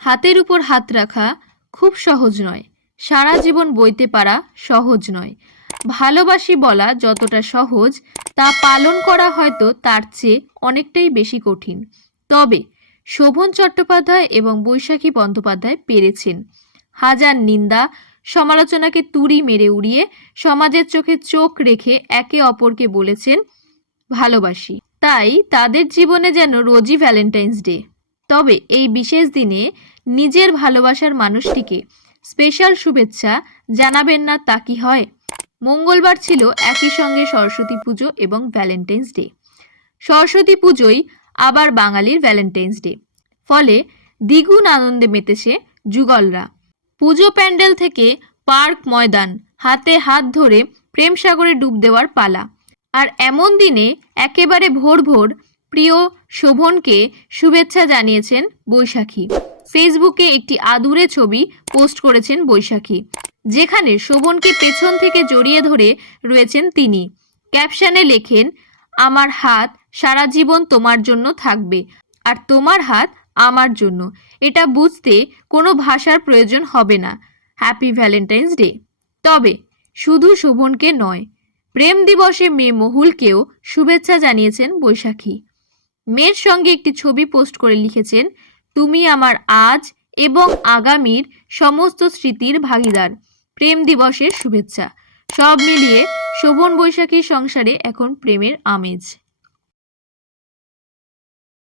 হাতের উপর হাত রাখা খুব সহজ নয়, সারা জীবন বইতে পারা সহজ নয়। ভালোবাসি বলা যতটা সহজ, তা পালন করা হয়তো তার চেয়ে অনেকটাই বেশি কঠিন। তবে শোভন চট্টোপাধ্যায় এবং বৈশাখী বন্দ্যোপাধ্যায় পেরেছেন। হাজার নিন্দা সমালোচনাকে তুড়ি মেরে উড়িয়ে সমাজের চোখে চোখ রেখে একে অপরকে বলেছেন ভালোবাসি। তাই তাদের জীবনে যেন রোজই ভ্যালেন্টাইন্স ডে। তবে এই বিশেষ দিনে নিজের ভালোবাসার মানুষটিকে স্পেশাল শুভেচ্ছা জানাবেন না, তা কি হয়? মঙ্গলবার ছিল একই সঙ্গে সরস্বতী পুজো এবং ভ্যালেন্টাইন্স ডে। সরস্বতী পুজোই আবার বাঙালির ভ্যালেন্টাইন্স ডে, ফলে দ্বিগুণ আনন্দে মেতেছে যুগলরা। পুজো প্যান্ডেল থেকে পার্ক ময়দান, হাতে হাত ধরে প্রেম সাগরে ডুব দেওয়ার পালা। আর এমন দিনে একেবারে ভোর ভোর প্রিয় শোভনকে শুভেচ্ছা জানিয়েছেন বৈশাখী। ফেসবুকে একটি আদুরে ছবি পোস্ট করেছেন বৈশাখী, যেখানে শোভনকে পেছন থেকে জড়িয়ে ধরে রয়েছেন তিনি। ক্যাপশনে লেখেন, আমার হাত সারা জীবন তোমার জন্য থাকবে, আর তোমার হাত আমার জন্য। এটা বুঝতে কোনো ভাষার প্রয়োজন হবে না। Happy Valentine's day. তবে শুধু শোভনকে নয়, প্রেম দিবসে মেয়ে মহুলকেও শুভেচ্ছা জানিয়েছেন বৈশাখী। মেয়ের সঙ্গে একটি ছবি পোস্ট করে লিখেছেন, তুমি আমার আজ এবং আগামীর সমস্ত স্মৃতির ভাগিদার। প্রেম দিবসের শুভেচ্ছা। সব মিলিয়ে শোভন বৈশাখীর সংসারে এখন প্রেমের আমেজ।